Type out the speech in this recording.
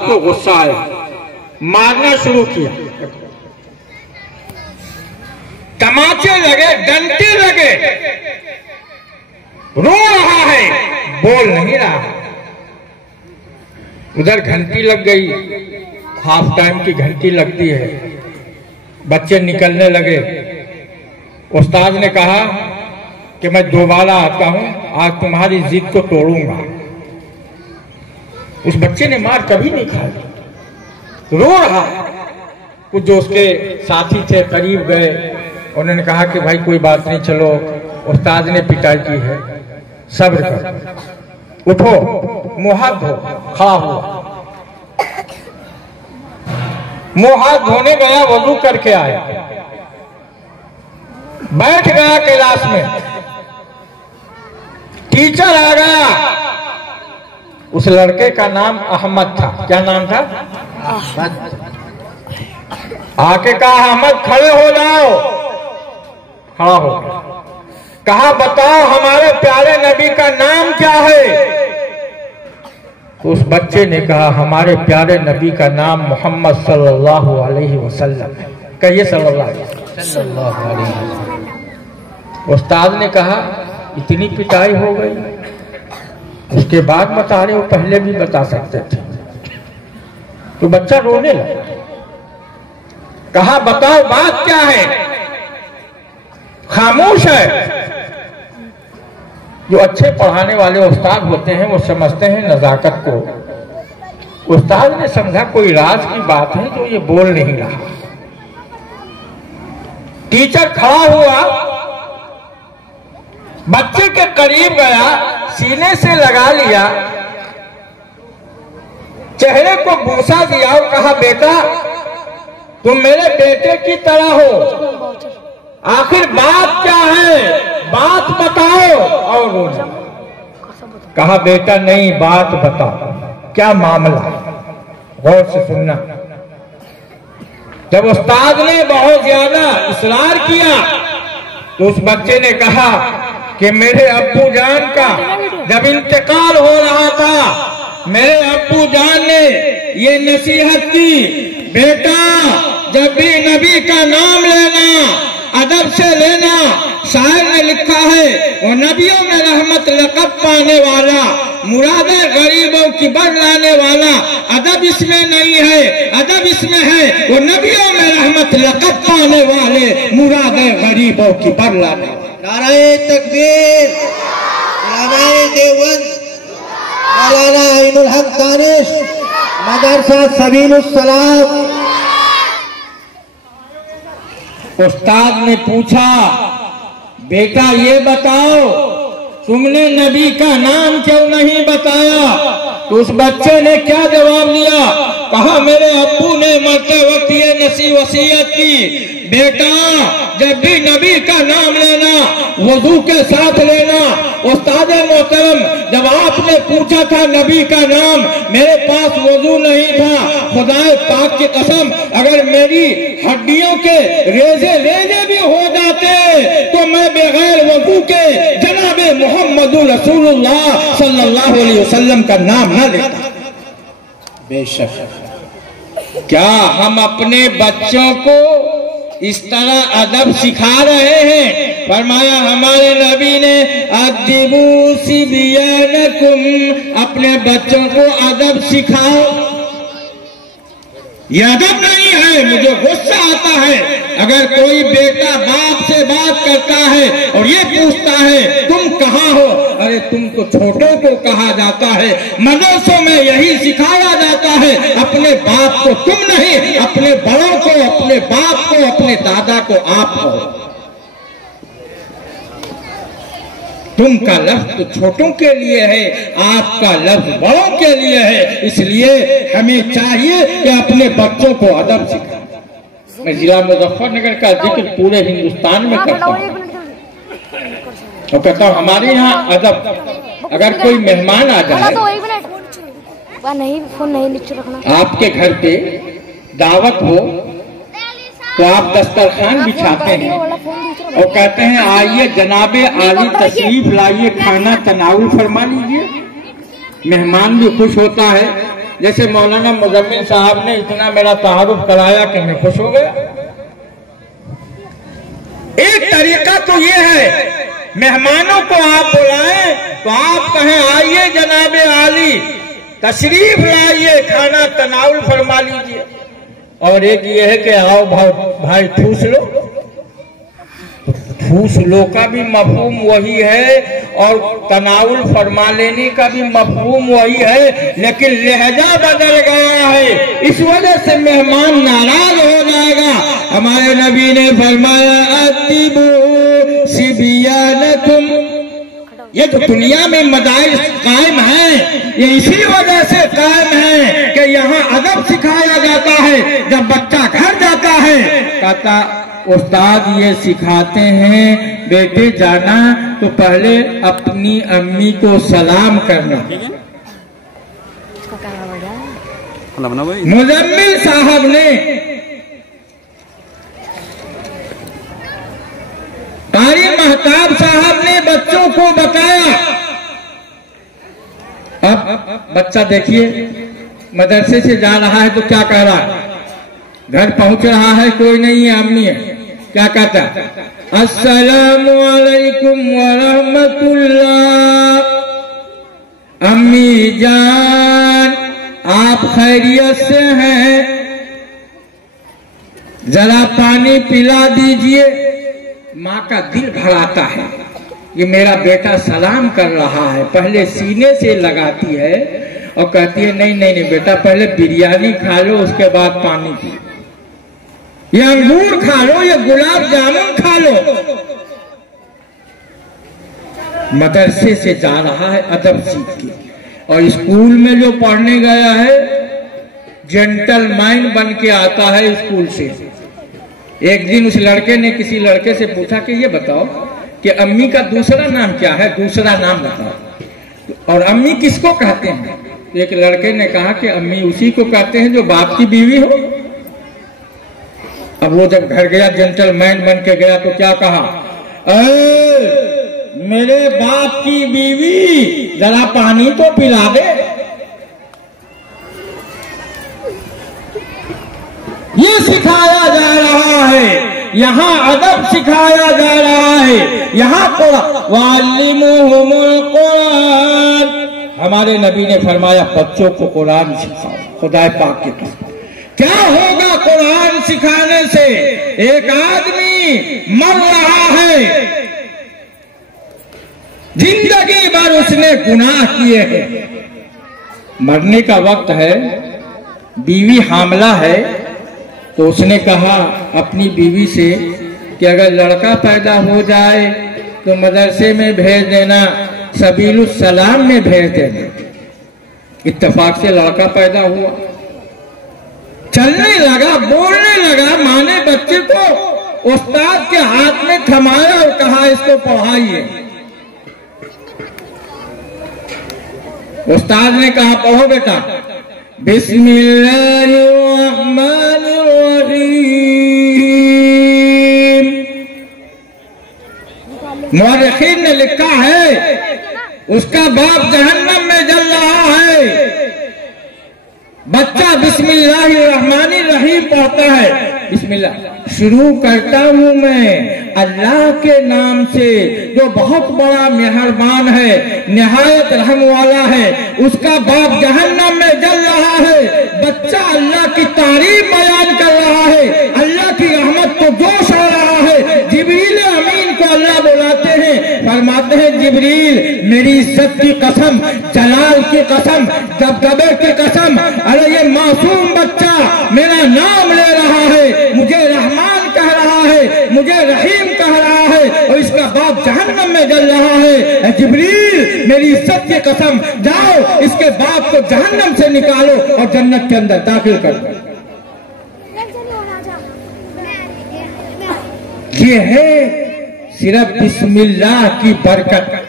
को गुस्सा आया, मारना शुरू किया, तमाचे लगे, डंटे लगे, रो रहा है, बोल नहीं रहा। उधर घंटी लग गई, हाफ टाइम की घंटी लगती है, बच्चे निकलने लगे। उस्ताद ने कहा कि मैं दोबारा आता हूं, आज तुम्हारी जिद को तोड़ूंगा। उस बच्चे ने मार कभी नहीं खाई, रो रहा है। कुछ जो उसके साथी थे करीब गए, उन्होंने कहा कि भाई कोई बात नहीं, चलो उस्ताद ने पिटाई की है, सब्र कर, उठो, मुंह हाथ धो। खड़ा हुआ, मुंह हाथ धोने गया, वजू करके आया, बैठ गया क्लास में। टीचर आ गया, उस लड़के का नाम अहमद था। क्या नाम था? अहमद। आके कहा अहमद खड़े हो जाओ। खड़ा हो गया, कहा बताओ हमारे प्यारे नबी का नाम क्या है? तो उस बच्चे ने कहा हमारे प्यारे नबी का नाम मोहम्मद सल्लल्लाहु अलैहि वसल्लम है। कहिए सल्लल्लाहु अलैहि वसल्लम। उस्ताद ने कहा इतनी पिटाई हो गई, उसके बाद बता रहे हो, पहले भी बता सकते थे। तो बच्चा रोने लगा, कहा बताओ बात क्या है? खामोश है। जो अच्छे पढ़ाने वाले उस्ताद होते हैं वो समझते हैं नजाकत को। उस्ताद ने समझा कोई राज की बात है तो ये बोल नहीं रहा। टीचर खड़ा हुआ, बच्चे के करीब गया, सीने से लगा लिया, चेहरे को बूसा दिया और कहा बेटा तुम मेरे बेटे की तरह हो, आखिर बात क्या है, बात बताओ। और रोना। कहा बेटा नहीं, बात बताओ, क्या मामला, गौर से सुनना। जब उस्ताद ने बहुत ज्यादा इसरार किया तो उस बच्चे ने कहा कि मेरे अब्बू जान का जब इंतकाल हो रहा था, मेरे अब्बू जान ने ये नसीहत की, बेटा जब भी नबी का नाम लेना अदब से लेना। शायर ने लिखा है वो नबियों में रहमत लक़ब पाने वाला, मुरादे गरीबों की बर लाने वाला। अदब इसमें नहीं है, अदब इसमें है वो नबियों में रहमत लक़ब पाने वाले, मुरादे गरीबों की बर लाने वाले। नाराए तकबीर, नाराए देवबंद, मौलाना ऐनुल हक दानिश, मदरसा सबीलुस सलाम। उस्ताद ने पूछा बेटा ये बताओ तुमने नबी का नाम क्यों नहीं बताया? तो उस बच्चे ने क्या जवाब दिया? कहा मेरे अब्बू ने मरते वक्त ये वसीयत की, बेटा जब भी नबी का नाम लेना वजू के साथ लेना। उस्ताद मोहतरम जब आपने पूछा था नबी का नाम, मेरे पास वजू नहीं था, खुदाए पाक की कसम अगर मेरी हड्डियों के रेजे रेजे भी हो जाते तो मैं बगैर वजू के जनाबे मोहम्मदुर रसूलुल्लाह सल्लल्लाहु अलैहि वसल्लम का नाम न लेता। बेशक क्या हम अपने बच्चों को इस तरह अदब सिखा रहे हैं? फरमाया हमारे नबी ने अद्दिबू सिबियानकुम, अपने बच्चों को अदब सिखाओ। ये अदब नहीं है। मुझे गुस्सा आता है अगर कोई बेटा बाप से बात करता है और ये पूछता है तुम कहाँ हो? अरे तुम तो छोटों को कहा जाता है, मदरसों में यही सिखाया जाता है, अपने बाप को तुम नहीं, अपने बड़ों को, अपने बाप को, अपने दादा को आप कहो। तुम का लफ्ज तो छोटों के लिए है, आपका लफ्ज बड़ों के लिए है। इसलिए हमें चाहिए कि अपने बच्चों को अदब सिखाएं। मैं जिला मुजफ्फरनगर का जिक्र पूरे हिंदुस्तान में करता हूँ और कहता हूँ हमारे यहाँ अदब, अगर कोई मेहमान आ जाए, आपके घर पे दावत हो तो आप दस्तरखान बिछाते हैं और कहते हैं आइए जनाबे आली तशरीफ लाइए, खाना तनाउल फरमा लीजिए। मेहमान भी खुश होता है, जैसे मौलाना मुजम्मिल साहब ने इतना मेरा तारुफ कराया कि मैं खुश हो गया। एक तरीका तो ये है, मेहमानों को आप बुलाएं तो आप कहें आइए जनाब आली तशरीफ लाइए, खाना तनाउल फरमा लीजिए। और एक ये है कि आओ भाई ठूस लो, ठूस लो का भी मफहूम वही है और तनाउल फरमा लेने का भी मफहूम वही है, लेकिन लहजा बदल गया है, इस वजह से मेहमान नाराज हो जाएगा। हमारे नबी ने फरमाया अतिबू सिबियानकुम, ये जो दुनिया में मदारिस कायम है ये इसी वजह से कायम है कि यहाँ अदब सिखाया जाता है। जब बच्चा घर जाता है कहता उस्ताद ये सिखाते हैं बेटे जाना तो पहले अपनी अम्मी को सलाम करना। मुजम्मिल साहब ने कारी महताब साहब ने बच्चों को बताया। अब बच्चा देखिए मदरसे से जा रहा है तो क्या कह रहा है, घर पहुंच रहा है कोई नहीं है, अम्मी है, क्या कहता अस्सलामु अलैकुम व रहमतुल्लाह, अम्मी जान आप खैरियत से हैं, जरा पानी पिला दीजिए। माँ का दिल भर आता है, ये मेरा बेटा सलाम कर रहा है, पहले सीने से लगाती है और कहती है नहीं नहीं नहीं बेटा पहले बिरयानी खा लो उसके बाद पानी पी, ये अंगूर खा लो, ये गुलाब जामुन खा लो। मदरसे से जा रहा है अदब सीख के, और स्कूल में जो पढ़ने गया है जेंटलमैन बन के आता है स्कूल से। एक दिन उस लड़के ने किसी लड़के से पूछा कि ये बताओ कि अम्मी का दूसरा नाम क्या है, दूसरा नाम बताओ, और अम्मी किसको कहते हैं। एक लड़के ने कहा कि अम्मी उसी को कहते हैं जो बाप की बीवी हो। अब वो जब घर गया जेंटलमैन बन के गया तो क्या कहा, मेरे बाप की बीवी जरा पानी तो पिला दे। ये सिखाया जा रहा है, यहाँ अदब सिखाया जा रहा है, यहाँ वाल्लिमुहुमुल कुरान, हमारे नबी ने फरमाया बच्चों को कुरान सिखाओ। खुदा पाक के कसम क्या होगा कुरान सिखाने से, एक आदमी मर रहा है, जिंदगी भर उसने गुनाह किए हैं, मरने का वक्त है, बीवी हामला है, तो उसने कहा अपनी बीवी से कि अगर लड़का पैदा हो जाए तो मदरसे में भेज देना, सबीलुस सलाम में भेज देना। इत्तेफाक से लड़का पैदा हुआ, चलने लगा, बोलने लगा, माँ ने बच्चे को उस्ताद के हाथ में थमाया और कहा इसको पढ़ाइए। उस्ताद ने कहा पढ़ो बेटा, बिस्मिल्लाहिर्रहमानिर्रहीम। मुअर्रिखीन ने लिखा है उसका बाप जहन्नम में जल रहा है। बच्चा बिस्मिल्लाहिर्रहमानिर्रहीम पढ़ता है, बिस्मिल्लाह शुरू करता हूँ मैं अल्लाह के नाम से जो बहुत बड़ा मेहरबान है, निहायत रहम वाला है। उसका बाप जहन्नम में जल रहा है, बच्चा अल्लाह की तारीफ बयान कर रहा है, अल्लाह की रहमत को जोश आ रहा है। जिब्रील अमीन को अल्लाह बुलाते हैं, फरमाते हैं जिब्रील मेरी इज्जत की कसम, जलाल की कसम, दबदबे की कसम, अरे ये मासूम बच्चा मेरा नाम ले रहा है, मुझे रहमान कह रहा है, मुझे रहीम कह रहा है, और इसका बाप जहन्नम में जल रहा है। जिब्रील मेरी इज्जत की कसम, जाओ इसके बाप को जहन्नम से निकालो और जन्नत के अंदर दाखिल कर दो। ये है सिर्फ बिस्मिल्लाह की बरकत।